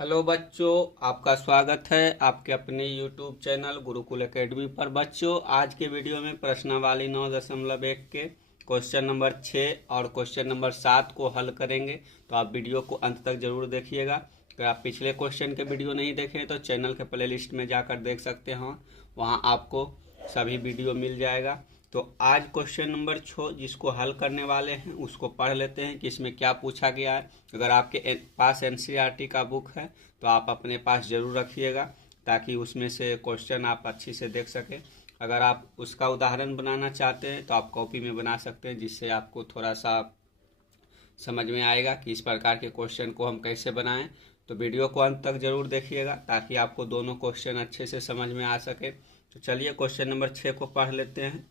Hello बच्चों, आपका स्वागत है आपके अपने YouTube चैनल गुरुकुल एकेडमी पर। बच्चों, आज के वीडियो में प्रश्नावली 9.1 के क्वेश्चन नंबर 6 और क्वेश्चन नंबर 7 को हल करेंगे। तो आप वीडियो को अंत तक जरूर देखिएगा। अगर आप पिछले क्वेश्चन के वीडियो नहीं देखे तो चैनल के प्लेलिस्ट में जाकर देख सकते हैं, वहाँ आपको सभी वीडियो मिल जाएगा। तो आज क्वेश्चन नंबर 6 जिसको हल करने वाले हैं उसको पढ़ लेते हैं कि इसमें क्या पूछा गया है। अगर आपके पास एनसीईआरटी का बुक है तो आप अपने पास जरूर रखिएगा, ताकि उसमें से क्वेश्चन आप अच्छी से देख सकें। अगर आप उसका उदाहरण बनाना चाहते हैं तो आप कॉपी में बना सकते हैं, जिससे आपको थोड़ा सा समझ में आएगा कि इस प्रकार के क्वेश्चन को हम कैसे बनाएं। तो वीडियो को अंत तक जरूर देखिएगा ताकि आपको दोनों क्वेश्चन अच्छे से समझ में आ सके। तो चलिए क्वेश्चन नंबर 6 को पढ़ लेते हैं।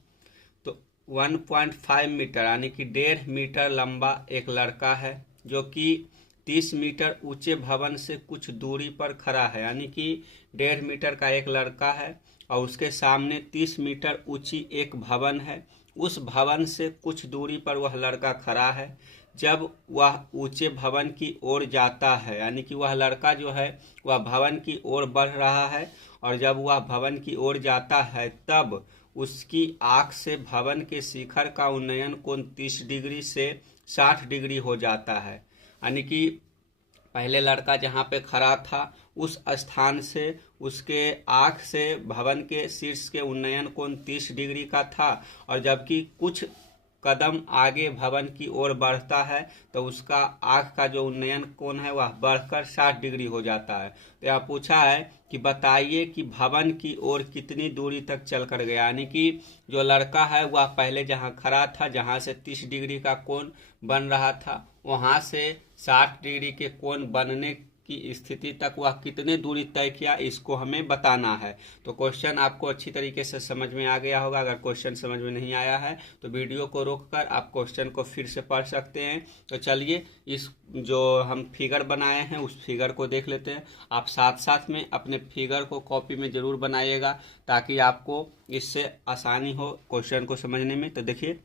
तो 1.5 मीटर यानी कि 1.5 मीटर लंबा एक लड़का है जो कि 30 मीटर ऊंचे भवन से कुछ दूरी पर खड़ा है। यानी कि 1.5 मीटर का एक लड़का है और उसके सामने 30 मीटर ऊंची एक भवन है। उस भवन से कुछ दूरी पर वह लड़का खड़ा है। जब वह ऊंचे भवन की ओर जाता है, यानी कि वह लड़का जो है वह भवन की ओर बढ़ रहा है, और जब वह भवन की ओर जाता है तब उसकी आंख से भवन के शिखर का उन्नयन कोण 30 डिग्री से 60 डिग्री हो जाता है। यानी कि पहले लड़का जहाँ पे खड़ा था उस स्थान से उसके आंख से भवन के शीर्ष के उन्नयन कोण 30 डिग्री का था, और जबकि कुछ कदम आगे भवन की ओर बढ़ता है तो उसका आंख का जो उन्नयन कोण है वह बढ़कर 60 डिग्री हो जाता है। तो यहाँ पूछा है कि बताइए कि भवन की ओर कितनी दूरी तक चल कर गया। यानी कि जो लड़का है वह पहले जहाँ खड़ा था, जहाँ से 30 डिग्री का कोण बन रहा था, वहाँ से 60 डिग्री के कोण बनने की स्थिति तक वह कितने दूरी तय किया, इसको हमें बताना है। तो क्वेश्चन आपको अच्छी तरीके से समझ में आ गया होगा। अगर क्वेश्चन समझ में नहीं आया है तो वीडियो को रोककर आप क्वेश्चन को फिर से पढ़ सकते हैं। तो चलिए इस जो हम फिगर बनाए हैं उस फिगर को देख लेते हैं। आप साथ साथ में अपने फिगर को कॉपी में जरूर बनाइएगा ताकि आपको इससे आसानी हो क्वेश्चन को समझने में। तो देखिए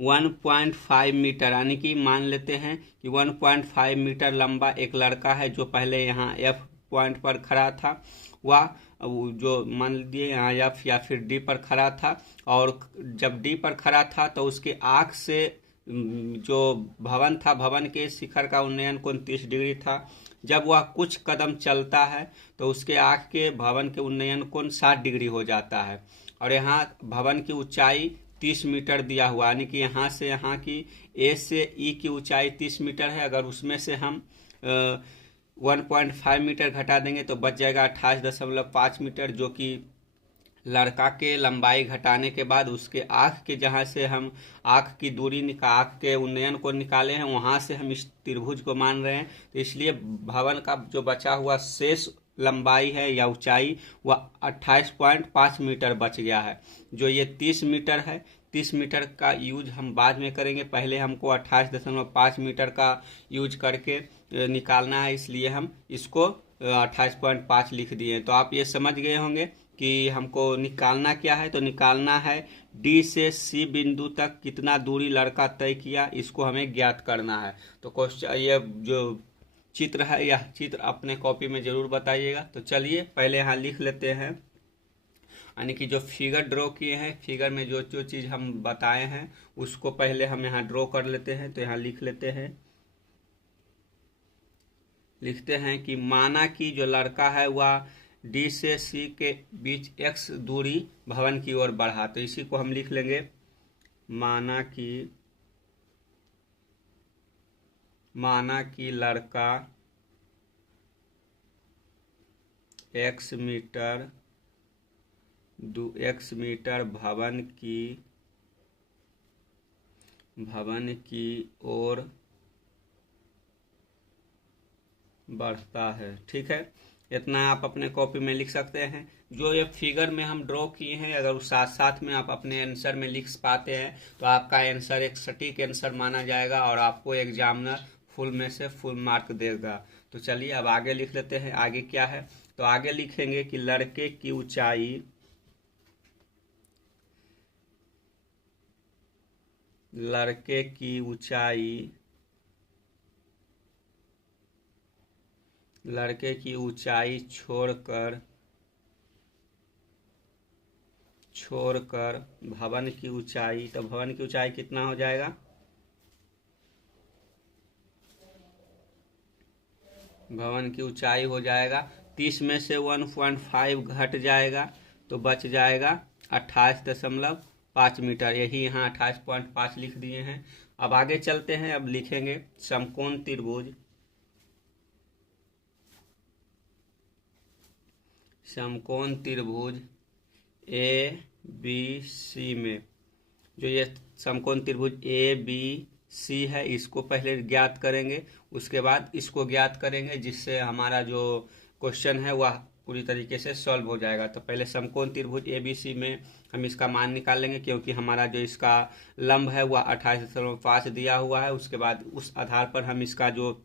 1.5 मीटर यानी कि मान लेते हैं कि 1.5 मीटर लंबा एक लड़का है जो पहले यहाँ एफ पॉइंट पर खड़ा था। वह जो मान लीजिए यहाँ एफ या फिर डी पर खड़ा था, और जब डी पर खड़ा था तो उसके आँख से जो भवन था, भवन के शिखर का उन्नयन कोण 30 डिग्री था। जब वह कुछ कदम चलता है तो उसके आँख के भवन के उन्नयन कोण 60 डिग्री हो जाता है। और यहाँ भवन की ऊंचाई 30 मीटर दिया हुआ, यानी कि यहाँ से यहाँ की ए से ई की ऊंचाई 30 मीटर है। अगर उसमें से हम 1.5 मीटर घटा देंगे तो बच जाएगा 28.5 मीटर, जो कि लड़का के लंबाई घटाने के बाद उसके आँख के जहाँ से हम आँख की दूरी आँख के उन्नयन को निकाले हैं वहाँ से हम इस त्रिभुज को मान रहे हैं। तो इसलिए भवन का जो बचा हुआ शेष लंबाई है या ऊंचाई वह 28.5 मीटर बच गया है। जो ये 30 मीटर है, 30 मीटर का यूज हम बाद में करेंगे, पहले हमको 28.5 मीटर का यूज करके निकालना है, इसलिए हम इसको 28.5 लिख दिए। तो आप ये समझ गए होंगे कि हमको निकालना क्या है। तो निकालना है डी से सी बिंदु तक कितना दूरी लड़का तय किया, इसको हमें ज्ञात करना है। तो क्वेश्चन ये जो चित्र है यह चित्र अपने कॉपी में जरूर बताइएगा। तो चलिए पहले यहाँ लिख लेते हैं, यानी कि जो फिगर ड्रॉ किए हैं, फिगर में जो जो चीज़ हम बताए हैं उसको पहले हम यहाँ ड्रॉ कर लेते हैं। तो यहाँ लिख लेते हैं, लिखते हैं कि माना कि जो लड़का है वह डी से सी के बीच x दूरी भवन की ओर बढ़ा। तो इसी को हम लिख लेंगे, माना कि लड़का x मीटर भवन की ओर बढ़ता है। ठीक है, इतना आप अपने कॉपी में लिख सकते हैं। जो ये फिगर में हम ड्रॉ किए हैं अगर उस साथ साथ में आप अपने आंसर में लिख पाते हैं तो आपका आंसर एक सटीक आंसर माना जाएगा और आपको एग्जामिनर फुल में से फुल मार्क देगा। तो चलिए अब आगे लिख लेते हैं। आगे क्या है, तो आगे लिखेंगे कि लड़के की ऊंचाई लड़के की ऊंचाई छोड़कर भवन की ऊंचाई, तो भवन की ऊंचाई कितना हो जाएगा? भवन की ऊंचाई हो जाएगा 30 में से 1.5 घट जाएगा तो बच जाएगा 28.5 मीटर। यही यहाँ 28.5 लिख दिए हैं। अब आगे चलते हैं, अब लिखेंगे समकोण त्रिभुज ए बी सी में, जो ये समकोण त्रिभुज ए बी सी है इसको पहले ज्ञात करेंगे, उसके बाद इसको ज्ञात करेंगे, जिससे हमारा जो क्वेश्चन है वह पूरी तरीके से सॉल्व हो जाएगा। तो पहले समकोण त्रिभुज ए बी सी में हम इसका मान निकाल लेंगे, क्योंकि हमारा जो इसका लंब है वह 28.5 दिया हुआ है। उसके बाद उस आधार पर हम इसका जो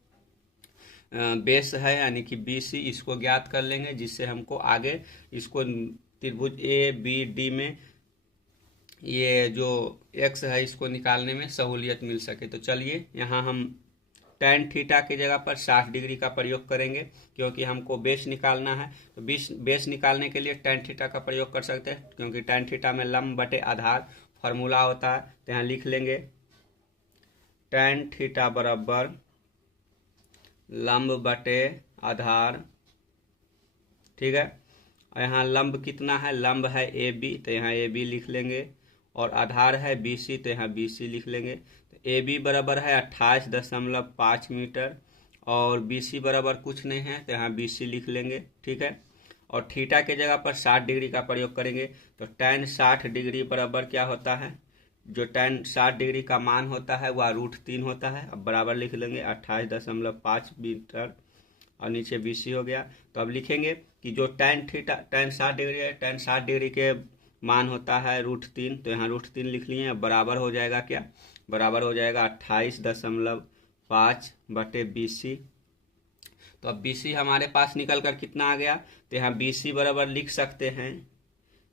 बेस है यानी कि बी सी इसको ज्ञात कर लेंगे, जिससे हमको आगे इसको त्रिभुज ए बी डी में ये जो x है इसको निकालने में सहूलियत मिल सके। तो चलिए यहाँ हम tan थीटा की जगह पर 60 डिग्री का प्रयोग करेंगे, क्योंकि हमको बेस निकालना है। तो बेस निकालने के लिए tan थीटा का प्रयोग कर सकते हैं, क्योंकि tan थीटा में लंब बटे आधार फॉर्मूला होता है। तो यहाँ लिख लेंगे tan थीटा बराबर लंब बटे आधार, ठीक है। और यहाँ लंब कितना है? लंब है ए बी, तो यहाँ ए बी लिख लेंगे, और आधार है बी सी, तो यहाँ बी सी लिख लेंगे। तो ए बी बराबर है 28.5 मीटर और बी सी बराबर कुछ नहीं है, तो यहाँ बी सी लिख लेंगे, ठीक है। और थीटा के जगह पर 60 डिग्री का प्रयोग करेंगे, तो tan 60 डिग्री बराबर क्या होता है? जो tan 60 डिग्री का मान होता है वह √3 होता है। अब बराबर लिख लेंगे 28.5 मीटर और नीचे बी सी हो गया। तो अब लिखेंगे कि जो tan 60 डिग्री है, tan 60 डिग्री के मान होता है √3, तो यहाँ √3 लिख लिए। अब बराबर हो जाएगा क्या? बराबर हो जाएगा 28.5 बटे बी सी। तो अब बी सी हमारे पास निकल कर कितना आ गया? तो यहाँ बी सी बराबर लिख सकते हैं,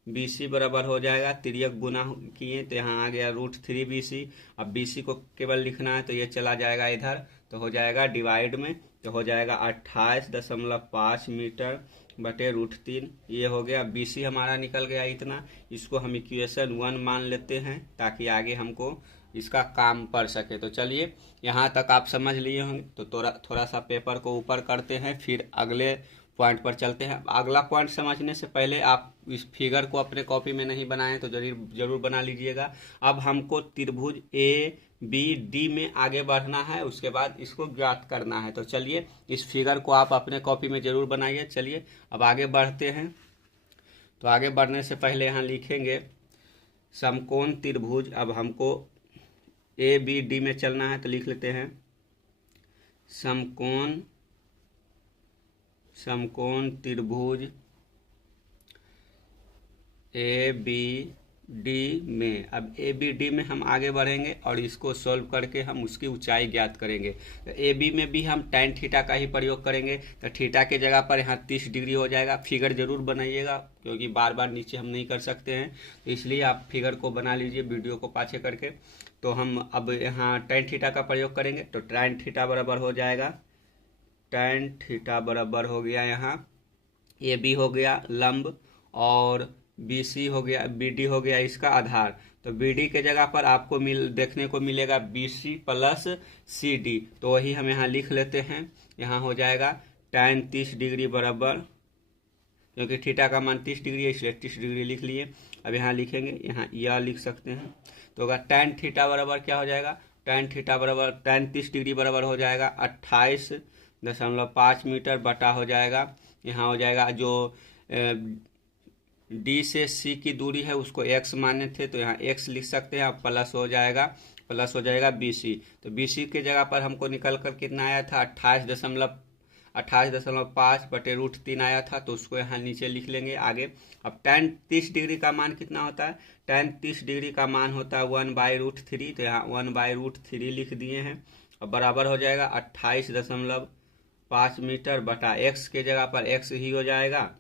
बी सी बराबर हो जाएगा, तिर्यक गुना किए तो यहाँ आ गया √3 बी सी। अब बी सी को केवल लिखना है तो ये चला जाएगा इधर, तो हो जाएगा डिवाइड में, तो हो जाएगा 28.5 मीटर बटे √3। ये हो गया बी सी हमारा निकल गया इतना। इसको हम इक्वेशन 1 मान लेते हैं ताकि आगे हमको इसका काम पड़ सके। तो चलिए यहाँ तक आप समझ लिए होंगे, तो थोड़ा सा पेपर को ऊपर करते हैं, फिर अगले पॉइंट पर चलते हैं। अगला पॉइंट समझने से पहले आप इस फिगर को अपने कॉपी में नहीं बनाएं तो जरूर बना लीजिएगा। अब हमको त्रिभुज ए बी डी में आगे बढ़ना है, उसके बाद इसको ज्ञात करना है। तो चलिए इस फिगर को आप अपने कॉपी में जरूर बनाइए। चलिए अब आगे बढ़ते हैं। तो आगे बढ़ने से पहले यहाँ लिखेंगे समकोण त्रिभुज। अब हमको ए बी डी में चलना है, तो लिख लेते हैं समकोण त्रिभुज ए बी डी में। अब ए बी डी में हम आगे बढ़ेंगे और इसको सॉल्व करके हम उसकी ऊंचाई ज्ञात करेंगे। तो ए बी में भी हम tan थीटा का ही प्रयोग करेंगे, तो थीटा के जगह पर यहाँ 30 डिग्री हो जाएगा। फिगर जरूर बनाइएगा, क्योंकि बार बार नीचे हम नहीं कर सकते हैं, तो इसलिए आप फिगर को बना लीजिए वीडियो को पाछे करके। तो हम अब यहाँ tan थीटा का प्रयोग करेंगे, तो tan थीटा बराबर हो जाएगा, tan थीटा बराबर हो गया यहाँ ए बी हो गया लंब और बी सी हो गया, बी डी हो गया इसका आधार। तो बी डी के जगह पर आपको देखने को मिलेगा B C plus C D, तो वही हम यहाँ लिख लेते हैं। यहाँ हो जाएगा tan 30 डिग्री बराबर, क्योंकि थीटा का मान 30 डिग्री है इसलिए 30 डिग्री लिख लिए। अब यहाँ लिखेंगे, यहाँ यह लिख सकते हैं, तो होगा tan थीटा बराबर क्या हो जाएगा? tan थीटा बराबर tan 30 डिग्री बराबर हो जाएगा 28.5 मीटर बटा हो जाएगा, यहाँ हो जाएगा जो डी से सी की दूरी है उसको x माने थे, तो यहाँ x लिख सकते हैं। अब प्लस हो जाएगा बी सी। तो बी सी के जगह पर हमको निकल कर कितना आया था? 28.5 बटे √3 आया था, तो उसको यहाँ नीचे लिख लेंगे आगे। अब tan 30 डिग्री का मान कितना होता है? tan 30 डिग्री का मान होता है 1/√3, तो यहाँ 1/√3 लिख दिए हैं। अब बराबर हो जाएगा 28.5 मीटर बटा x के जगह पर x ही हो जाएगा,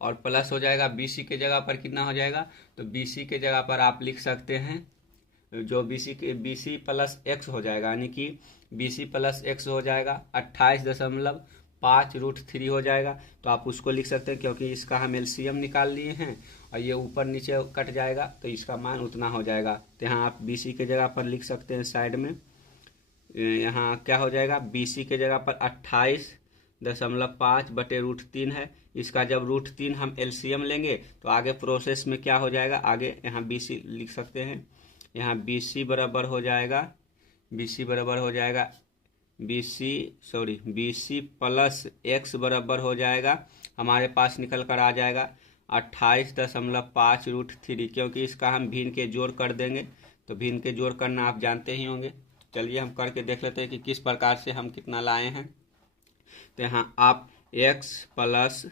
और प्लस हो जाएगा बी सी के जगह पर कितना हो जाएगा? तो बी सी के जगह पर आप लिख सकते हैं जो बी सी प्लस x हो जाएगा, यानी कि बी सी प्लस x हो जाएगा 28.5 5√3 हो जाएगा। तो आप उसको लिख सकते हैं क्योंकि इसका हम एलसीएम निकाल लिए हैं और ये ऊपर नीचे कट जाएगा तो इसका मान उतना हो जाएगा। तो यहाँ आप BC के जगह पर लिख सकते हैं साइड में। यहाँ क्या हो जाएगा, BC के जगह पर 28.5/√3 है। इसका जब √3 हम एलसीएम लेंगे तो आगे प्रोसेस में क्या हो जाएगा, आगे यहाँ BC लिख सकते हैं। यहाँ BC बराबर हो जाएगा BC प्लस x बराबर हो जाएगा, हमारे पास निकल कर आ जाएगा 28.5√3, क्योंकि इसका हम भिन्न के जोड़ कर देंगे। तो भिन्न के जोड़ करना आप जानते ही होंगे। चलिए हम करके देख लेते हैं कि किस प्रकार से हम कितना लाए हैं। तो यहाँ आप x प्लस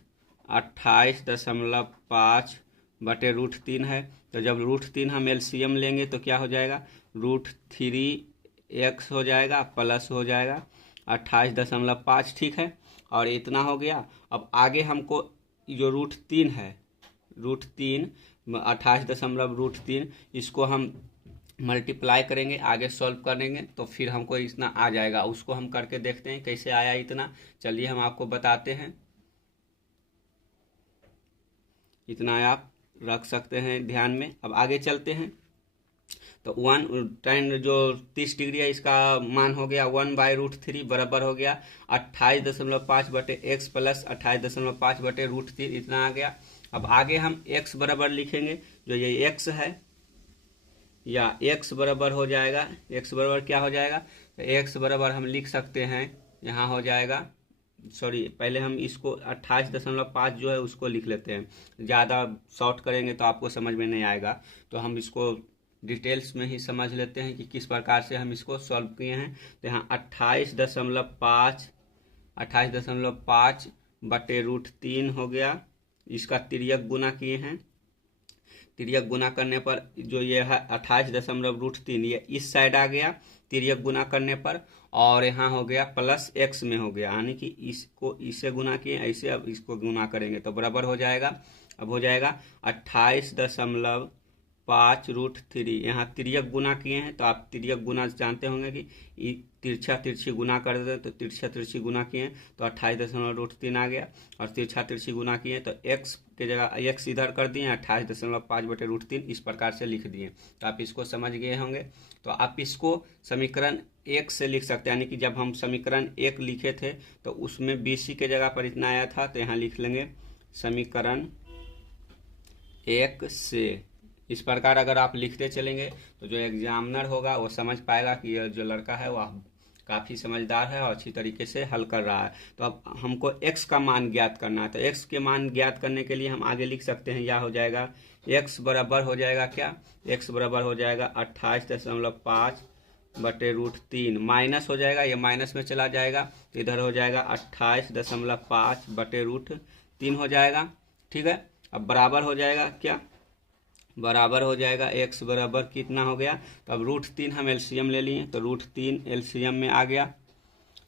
28.5/√3 है। तो जब √3 हम एलसीएम लेंगे तो क्या हो जाएगा, √3x हो जाएगा प्लस हो जाएगा 28.5, ठीक है। और इतना हो गया। अब आगे हमको जो √3 है, √3 28.3, इसको हम मल्टीप्लाई करेंगे, आगे सॉल्व करेंगे तो फिर हमको इतना आ जाएगा। उसको हम करके देखते हैं कैसे आया इतना। चलिए हम आपको बताते हैं। इतना आप रख सकते हैं ध्यान में। अब आगे चलते हैं। तो 1 जो 30 डिग्री है इसका मान हो गया 1/√3 बराबर हो गया 28.5/x प्लस 28.5/√3, इतना आ गया। अब आगे हम x बराबर लिखेंगे, जो ये x है, या x बराबर हो जाएगा, x बराबर क्या हो जाएगा, तो x बराबर हम लिख सकते हैं, यहाँ हो जाएगा, पहले हम इसको 28.5 जो है उसको लिख लेते हैं। ज़्यादा शॉर्ट करेंगे तो आपको समझ में नहीं आएगा, तो हम इसको डिटेल्स में ही समझ लेते हैं कि किस प्रकार से हम इसको सॉल्व किए हैं। तो यहाँ 28.5/√3 हो गया। इसका तिर्यक गुना किए हैं। तिर्यक गुना करने पर जो ये है 28.√3, ये इस साइड आ गया तिर्यक गुना करने पर, और यहाँ हो गया प्लस x में हो गया, यानी कि इसको इससे गुना किए, ऐसे अब इसको गुना करेंगे तो बराबर हो जाएगा। अब हो जाएगा 28.5√3। यहाँ तिर्यक गुना किए हैं तो आप तिर्यक गुना जानते होंगे कि तिरछा तिरछी गुना कर दे, तो तिरछा तिरछी गुना किए तो 28.3 आ गया, और तिरछा तिरछी गुना किए तो x के जगह x इधर कर दिए, 28.5/√3 इस प्रकार से लिख दिए। तो आप इसको समझ गए होंगे। तो आप इसको समीकरण 1 से लिख सकते हैं, यानी कि जब हम समीकरण 1 लिखे थे तो उसमें BC के जगह पर इतना आया था, तो यहाँ लिख लेंगे समीकरण 1 से। इस प्रकार अगर आप लिखते चलेंगे तो जो एग्जामिनर होगा वो समझ पाएगा कि यह जो लड़का है वह काफ़ी समझदार है और अच्छी तरीके से हल कर रहा है। तो अब हमको x का मान ज्ञात करना है, तो x के मान ज्ञात करने के लिए हम आगे लिख सकते हैं, यह हो जाएगा x बराबर हो जाएगा क्या, x बराबर हो जाएगा 28.5/√3, माइनस हो जाएगा, ये माइनस में चला जाएगा तो इधर हो जाएगा 28.5/√3 हो जाएगा, ठीक है। अब बराबर हो जाएगा क्या, बराबर हो जाएगा x बराबर कितना हो गया, तो अब √3 हम एलसीएम ले लिए तो √3 एलसीएम में आ गया।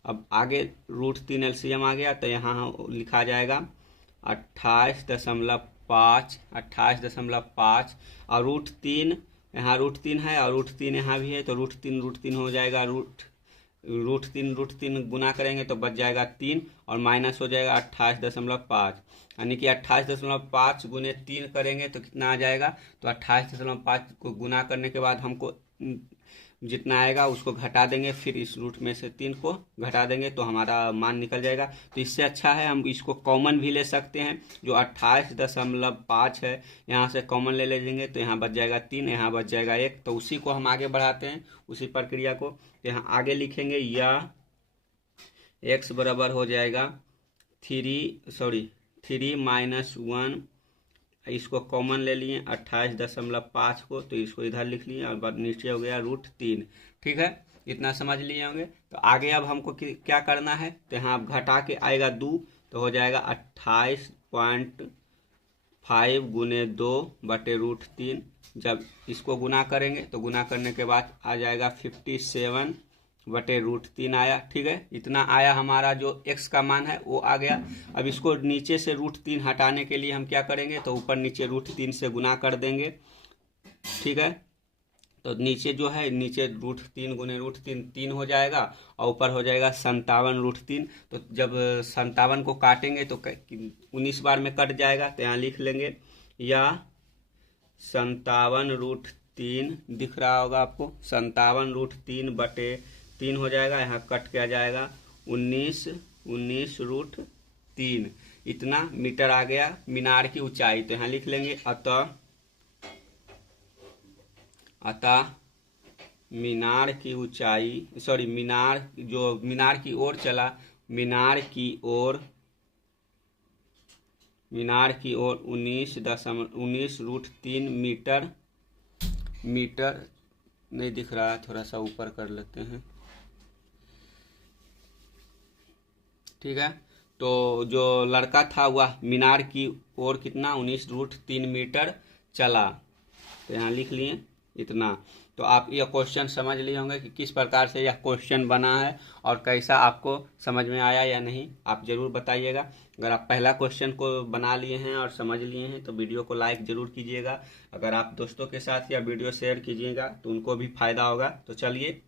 अब आगे √3 एलसीएम आ गया तो यहाँ लिखा जाएगा 28.5 और √3 यहाँ √3 है और √3 यहाँ भी है, तो √3 हो जाएगा, √3 गुना करेंगे तो बच जाएगा 3 और माइनस हो जाएगा 28.5, यानी कि 28.5 गुने 3 करेंगे तो कितना आ जाएगा, तो 28.5 को गुना करने के बाद हमको जितना आएगा उसको घटा देंगे, फिर इस रूट में से 3 को घटा देंगे तो हमारा मान निकल जाएगा। तो इससे अच्छा है हम इसको कॉमन भी ले सकते हैं, जो 28.5 है यहाँ से कॉमन ले लेंगे तो यहाँ बच जाएगा 3, यहाँ बच जाएगा 1। तो उसी को हम आगे बढ़ाते हैं, उसी प्रक्रिया को। तो यहाँ आगे लिखेंगे या x बराबर हो जाएगा 3 माइनस 1, इसको कॉमन ले लिए 28.5 को, तो इसको इधर लिख लिए और नीचे हो गया √3, ठीक है। इतना समझ लिए होंगे। तो आगे अब हमको क्या करना है, तो यहाँ अब घटा के आएगा 2, तो हो जाएगा 28.5 गुने 2/√3। जब इसको गुना करेंगे तो गुना करने के बाद आ जाएगा 57/√3 आया, ठीक है। इतना आया, हमारा जो x का मान है वो आ गया। अब इसको नीचे से √3 हटाने के लिए हम क्या करेंगे, तो ऊपर नीचे √3 से गुना कर देंगे, ठीक है। तो नीचे जो है, नीचे √3 गुने √3 3 हो जाएगा, और ऊपर हो जाएगा 57√3। तो जब 57 को काटेंगे तो 19 बार में कट जाएगा, तो यहाँ लिख लेंगे या 57√3 दिख रहा होगा आपको, 57√3/3 हो जाएगा, यहाँ कट किया जाएगा 19√3, इतना मीटर आ गया मीनार की ऊंचाई। तो यहाँ लिख लेंगे अतः मीनार की ऊंचाई, सॉरी मीनार जो मीनार की ओर चला, मीनार की ओर 19.19√3 मीटर नहीं दिख रहा है, थोड़ा सा ऊपर कर लेते हैं, ठीक है। तो जो लड़का था वह मीनार की ओर कितना 19.3 मीटर चला, तो यहाँ लिख लिए इतना। तो आप यह क्वेश्चन समझ लिए होंगे कि किस प्रकार से यह क्वेश्चन बना है और कैसा आपको समझ में आया या नहीं, आप ज़रूर बताइएगा। अगर आप पहला क्वेश्चन को बना लिए हैं और समझ लिए हैं तो वीडियो को लाइक ज़रूर कीजिएगा। अगर आप दोस्तों के साथ या वीडियो शेयर कीजिएगा तो उनको भी फायदा होगा। तो चलिए,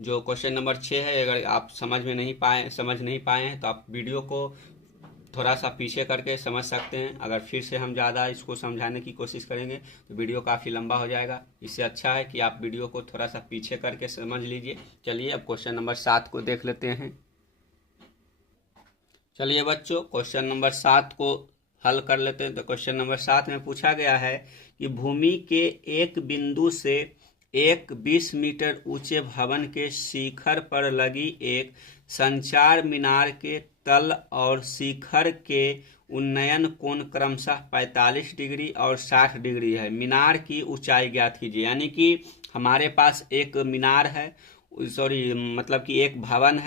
जो क्वेश्चन नंबर 6 है, अगर आप समझ नहीं पाए हैं तो आप वीडियो को थोड़ा सा पीछे करके समझ सकते हैं। अगर फिर से हम ज़्यादा इसको समझाने की कोशिश करेंगे तो वीडियो काफ़ी लंबा हो जाएगा। इससे अच्छा है कि आप वीडियो को थोड़ा सा पीछे करके समझ लीजिए। चलिए अब क्वेश्चन नंबर 7 को देख लेते हैं। चलिए बच्चों, क्वेश्चन नंबर 7 को हल कर लेते हैं। तो क्वेश्चन नंबर 7 में पूछा गया है कि भूमि के एक बिंदु से एक 20 मीटर ऊंचे भवन के शिखर पर लगी एक संचार मीनार के तल और शिखर के उन्नयन कोण क्रमशः 45 डिग्री और 60 डिग्री है। मीनार की ऊंचाई ज्ञात कीजिए। यानी कि हमारे पास एक मीनार है, सॉरी मतलब कि एक भवन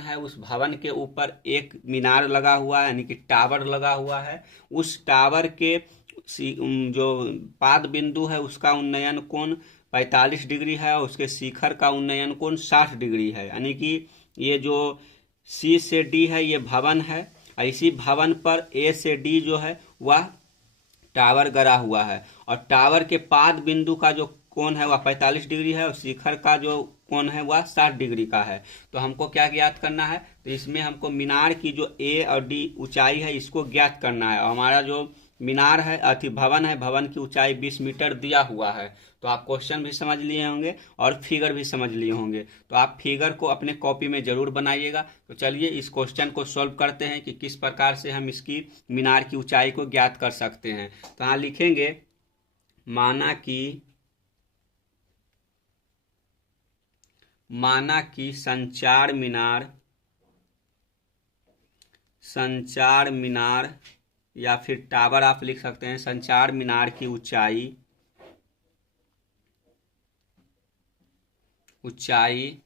है, उस भवन के ऊपर एक मीनार लगा हुआ है, यानी कि टावर लगा हुआ है। उस टावर के जो पाद बिंदु है उसका उन्नयन कोण 45 डिग्री है और उसके शिखर का उन्नयन कोण 60 डिग्री है। यानी कि ये जो C से D है ये भवन है, और इसी भवन पर A से D जो है वह टावर गड़ा हुआ है, और टावर के पाद बिंदु का जो कोण है वह 45 डिग्री है और शिखर का जो कोण है वह 60 डिग्री का है। तो हमको क्या ज्ञात करना है, तो इसमें हमको मीनार की जो A और D ऊंचाई है इसको ज्ञात करना है। और हमारा जो मीनार है भवन है, भवन की ऊंचाई 20 मीटर दिया हुआ है। तो आप क्वेश्चन भी समझ लिए होंगे और फिगर भी समझ लिए होंगे। तो आप फिगर को अपने कॉपी में जरूर बनाइएगा। तो चलिए इस क्वेश्चन को सॉल्व करते हैं कि किस प्रकार से हम इसकी मीनार की ऊंचाई को ज्ञात कर सकते हैं। तो यहाँ लिखेंगे माना कि संचार मीनार या फिर टावर आप लिख सकते हैं। संचार मीनार की ऊंचाई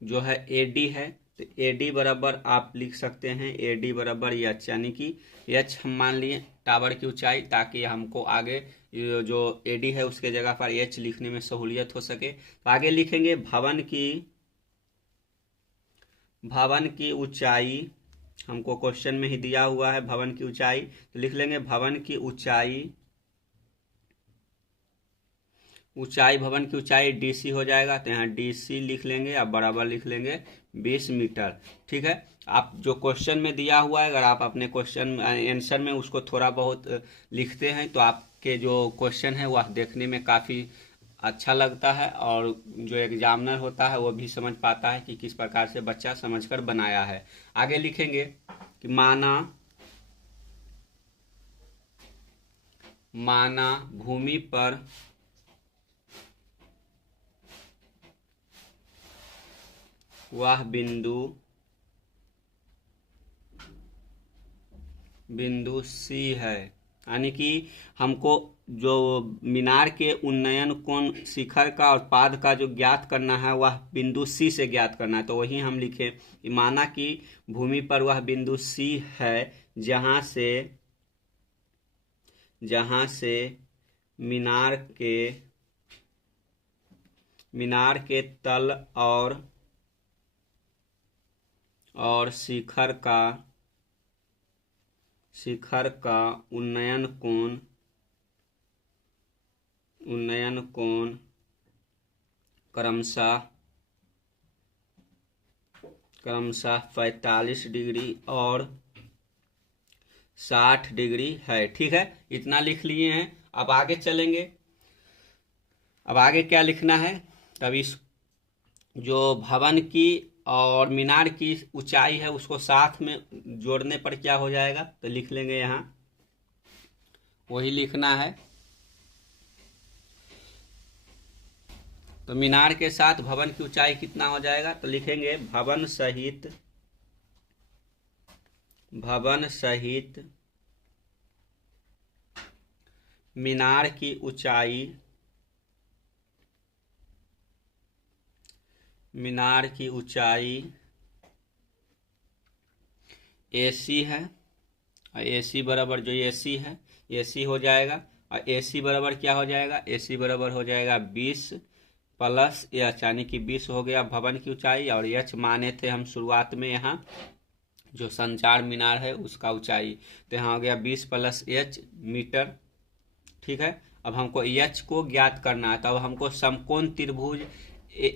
जो है AD है, तो AD बराबर आप लिख सकते हैं AD बराबर H, यानी कि H हम मान लिए टावर की ऊंचाई, ताकि हमको आगे जो AD है उसके जगह पर H लिखने में सहूलियत हो सके। तो आगे लिखेंगे भवन की ऊंचाई, हमको क्वेश्चन में ही दिया हुआ है भवन की ऊंचाई, तो लिख लेंगे भवन की ऊंचाई भवन की ऊंचाई DC हो जाएगा। तो यहाँ DC लिख लेंगे, अब बराबर लिख लेंगे 20 मीटर। ठीक है, आप जो क्वेश्चन में दिया हुआ है अगर आप अपने क्वेश्चन आंसर में उसको थोड़ा बहुत लिखते हैं तो आपके जो क्वेश्चन है वह देखने में काफ़ी अच्छा लगता है, और जो एग्जामिनर होता है वो भी समझ पाता है कि किस प्रकार से बच्चा समझकर बनाया है। आगे लिखेंगे कि माना भूमि पर वह बिंदु C है। यानी कि हमको जो मीनार के उन्नयन कोण शिखर का और पाद का जो ज्ञात करना है वह बिंदु C से ज्ञात करना है। तो वही हम लिखे माना कि भूमि पर वह बिंदु C है जहां से मीनार के तल और शिखर का उन्नयन उन्नयन कोण क्रमशः 45 डिग्री और 60 डिग्री है। ठीक है, इतना लिख लिए हैं। अब आगे चलेंगे। अब आगे क्या लिखना है, तब इस जो भवन की और मीनार की ऊंचाई है उसको साथ में जोड़ने पर क्या हो जाएगा, तो लिख लेंगे यहाँ, वही लिखना है। तो मीनार के साथ भवन की ऊंचाई कितना हो जाएगा, तो लिखेंगे भवन सहित मीनार की ऊंचाई AC है, और AC बराबर जो AC है AC हो जाएगा, और AC बराबर क्या हो जाएगा, AC बराबर हो जाएगा 20 प्लस H, यानी कि 20 हो गया भवन की ऊंचाई, और H माने थे हम शुरुआत में यहाँ जो संचार मीनार है उसका ऊंचाई, तो यहाँ हो गया 20 प्लस H मीटर। ठीक है, अब हमको H को ज्ञात करना है, तब हमको समकोण त्रिभुज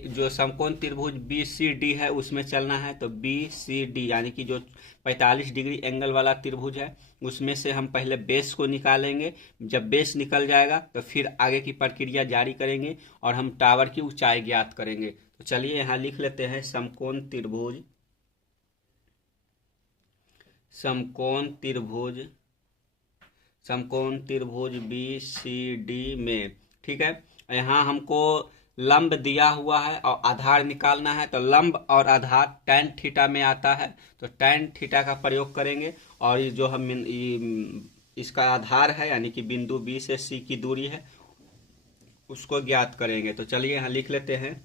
जो समकोण त्रिभुज BCD है उसमें चलना है। तो BCD यानी कि जो 45 डिग्री एंगल वाला त्रिभुज है उसमें से हम पहले बेस को निकालेंगे। जब बेस निकल जाएगा तो फिर आगे की प्रक्रिया जारी करेंगे और हम टावर की ऊंचाई ज्ञात करेंगे। तो चलिए यहाँ लिख लेते हैं समकोण त्रिभुज BCD में। ठीक है, यहाँ हमको लंब दिया हुआ है और आधार निकालना है, तो लंब और आधार tan थीटा में आता है, तो tan थीटा का प्रयोग करेंगे, और ये जो हम इसका आधार है यानी कि बिंदु B से C की दूरी है उसको ज्ञात करेंगे। तो चलिए यहाँ लिख लेते हैं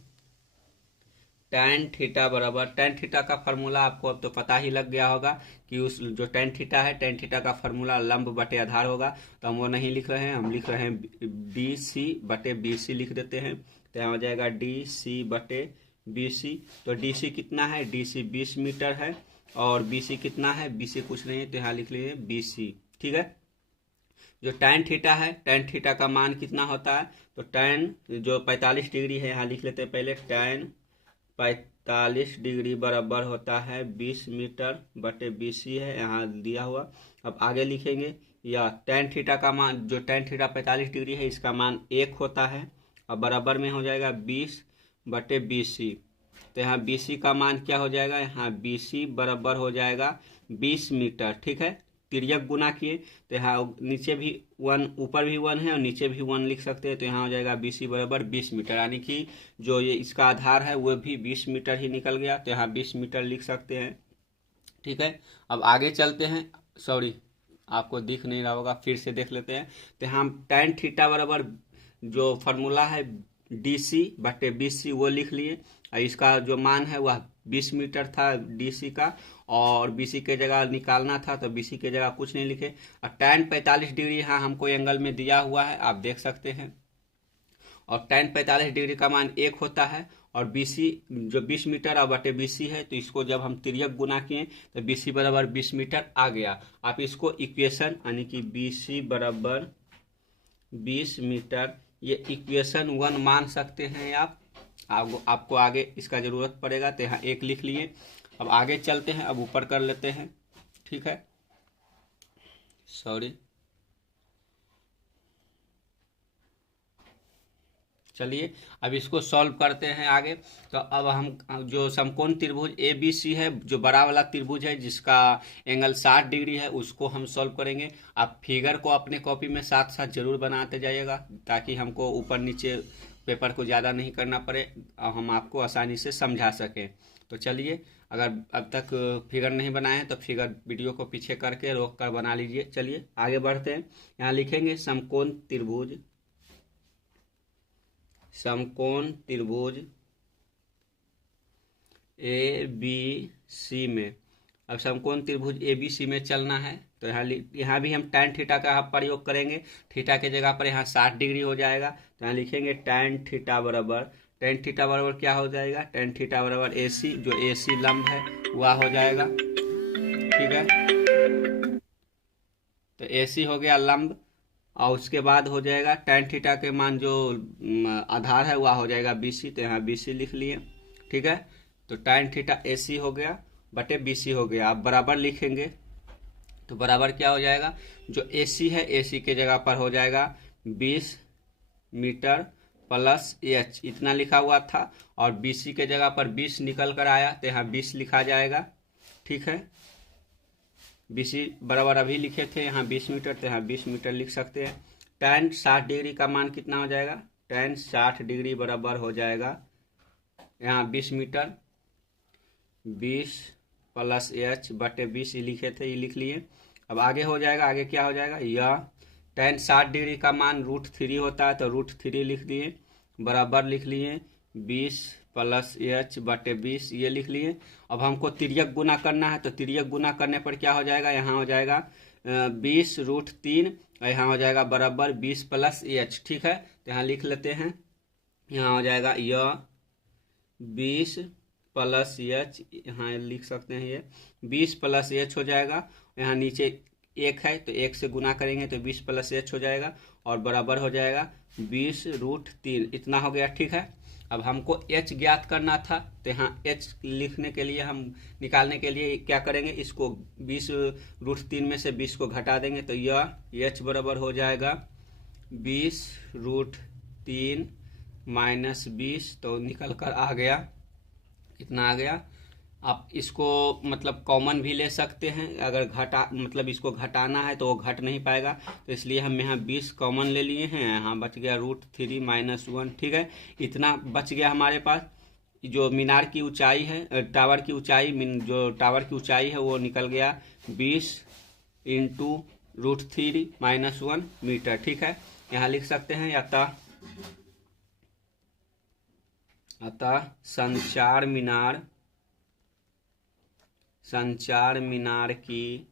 tan थीटा बराबर, tan थीटा का फार्मूला आपको अब तो पता ही लग गया होगा कि उस जो tan थीटा है, tan थीटा का फार्मूला लंब बटे आधार होगा, तो हम वो नहीं लिख रहे हैं, हम लिख रहे हैं DC बटे BC लिख देते हैं। तो यहाँ हो जाएगा DC बटे BC। तो DC कितना है, DC 20 मीटर है, और BC कितना है, BC कुछ नहीं है, तो यहाँ लिख लिए BC। ठीक है, जो tan थीटा है, tan थीटा का मान कितना होता है, तो tan जो 45 डिग्री है यहाँ लिख लेते हैं पहले, tan 45 डिग्री बराबर होता है 20 मीटर बटे BC है यहाँ दिया हुआ। अब आगे लिखेंगे, या tan थीटा का मान, जो tan थीटा 45 डिग्री है इसका मान 1 होता है, और बराबर में हो जाएगा 20 बटे BC। तो यहाँ BC का मान क्या हो जाएगा, यहाँ BC बराबर हो जाएगा 20 मीटर। ठीक है, तिर्यक गुना किए तो यहाँ नीचे भी 1, ऊपर भी 1 है और नीचे भी 1 लिख सकते हैं, तो यहाँ हो जाएगा BC बराबर 20 मीटर, यानी कि जो ये इसका आधार है वो भी 20 मीटर ही निकल गया, तो यहाँ 20 मीटर लिख सकते हैं। ठीक है, अब आगे चलते हैं, सॉरी आपको दिख नहीं रहा होगा, फिर से देख लेते हैं। तो यहाँ tan थीटा बराबर जो फार्मूला है DC बटे BC वो लिख लिए, और इसका जो मान है वह 20 मीटर था DC का, और BC के जगह निकालना था तो BC के जगह कुछ नहीं लिखे, और tan 45 डिग्री यहाँ हमको एंगल में दिया हुआ है, आप देख सकते हैं, और tan 45 डिग्री का मान 1 होता है, और BC जो 20 मीटर और बटे BC है, तो इसको जब हम तिर्यक गुना किए तो BC बराबर 20 मीटर आ गया। आप इसको इक्वेशन यानी कि BC बराबर 20 मीटर ये इक्वेशन 1 मान सकते हैं आपको आगे इसका जरूरत पड़ेगा, तो यहाँ 1 लिख लिए। अब आगे चलते हैं, अब ऊपर कर लेते हैं। ठीक है, सॉरी, चलिए अब इसको सॉल्व करते हैं आगे। तो अब हम जो समकोण त्रिभुज ABC है, जो बड़ा वाला त्रिभुज है जिसका एंगल 60 डिग्री है, उसको हम सॉल्व करेंगे। आप फिगर को अपने कॉपी में साथ साथ जरूर बनाते जाइएगा, ताकि हमको ऊपर नीचे पेपर को ज़्यादा नहीं करना पड़े और हम आपको आसानी से समझा सकें। तो चलिए, अगर अब तक फिगर नहीं बनाए हैं तो फिगर वीडियो को पीछे करके रोक कर बना लीजिए। चलिए आगे बढ़ते हैं, यहाँ लिखेंगे समकोण त्रिभुज ABC में। अब समकोण त्रिभुज ABC में चलना है, तो यहाँ भी हम tan थीटा का प्रयोग करेंगे। थीटा के जगह पर यहाँ 60 डिग्री हो जाएगा, तो यहाँ लिखेंगे tan थीटा बराबर क्या हो जाएगा, tan थीटा बराबर AC, जो AC लंब है वह हो जाएगा। ठीक है, तो AC हो गया लंब, और उसके बाद हो जाएगा tan थीटा के मान जो आधार है वह हो जाएगा BC, तो यहाँ BC लिख लिए। ठीक है, तो tan थीटा AC हो गया बटे BC हो गया। आप बराबर लिखेंगे तो बराबर क्या हो जाएगा, जो AC है AC के जगह पर हो जाएगा 20 मीटर प्लस H, इतना लिखा हुआ था, और BC के जगह पर 20 निकल कर आया तो यहाँ 20 लिखा जाएगा। ठीक है, BC बराबर अभी लिखे थे यहाँ 20 मीटर, तो यहाँ 20 मीटर लिख सकते हैं। tan 60 डिग्री का मान कितना हो जाएगा, tan 60 डिग्री बराबर हो जाएगा यहाँ 20 मीटर, 20 प्लस H बटे 20 लिखे थे, ये लिख लिए। अब आगे हो जाएगा, आगे क्या हो जाएगा, यह tan 60 डिग्री का मान √3 होता है, तो √3 लिख दिए, बराबर लिख लिए 20 प्लस H बटे 20, ये लिख लिए। अब हमको तिर्यक गुना करना है, तो तिर्यक गुना करने पर क्या हो जाएगा, यहाँ हो जाएगा 20 √3, और यहाँ हो जाएगा बराबर 20 प्लस H। ठीक है, तो यहाँ लिख लेते हैं, यहाँ हो जाएगा यह 20 प्लस H, यहाँ लिख सकते हैं ये 20 प्लस H हो जाएगा। यहाँ नीचे 1 है तो 1 से गुना करेंगे तो 20 प्लस H हो जाएगा, और बराबर हो जाएगा 20 √3, इतना हो गया। ठीक है, अब हमको H ज्ञात करना था, तो यहाँ H लिखने के लिए हम निकालने के लिए क्या करेंगे, इसको 20 √3 में से 20 को घटा देंगे, तो यह H बराबर हो जाएगा 20 √3 माइनस 20, तो निकल कर आ गया, कितना आ गया। आप इसको मतलब कॉमन भी ले सकते हैं, अगर घटा मतलब इसको घटाना है तो वो घट नहीं पाएगा, तो इसलिए हम यहाँ 20 कॉमन ले लिए हैं, यहाँ बच गया √3 माइनस 1। ठीक है, इतना बच गया हमारे पास। जो मीनार की ऊंचाई है, टावर की ऊंचाई, जो टावर की ऊंचाई है वो निकल गया 20 इंटू √3 माइनस 1 मीटर। ठीक है, यहाँ लिख सकते हैं, अतः संचार मीनार की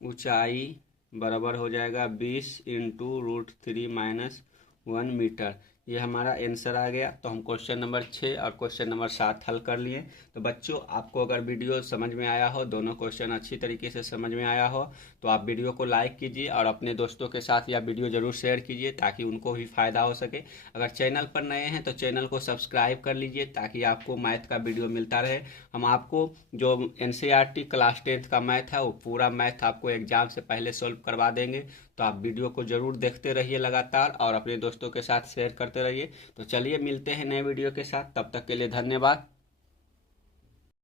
ऊंचाई बराबर हो जाएगा 20 इंटू √3 माइनस 1 मीटर। ये हमारा आंसर आ गया। तो हम क्वेश्चन नंबर 6 और क्वेश्चन नंबर 7 हल कर लिए। तो बच्चों, आपको अगर वीडियो समझ में आया हो, दोनों क्वेश्चन अच्छी तरीके से समझ में आया हो, तो आप वीडियो को लाइक कीजिए और अपने दोस्तों के साथ यह वीडियो जरूर शेयर कीजिए ताकि उनको भी फायदा हो सके। अगर चैनल पर नए हैं तो चैनल को सब्सक्राइब कर लीजिए ताकि आपको मैथ का वीडियो मिलता रहे। हम आपको जो NCERT क्लास 10th का मैथ है वो पूरा मैथ आपको एग्जाम से पहले सॉल्व करवा देंगे। तो आप वीडियो को जरूर देखते रहिए लगातार और अपने दोस्तों के साथ शेयर करते रहिए। तो चलिए मिलते हैं नए वीडियो के साथ, तब तक के लिए धन्यवाद।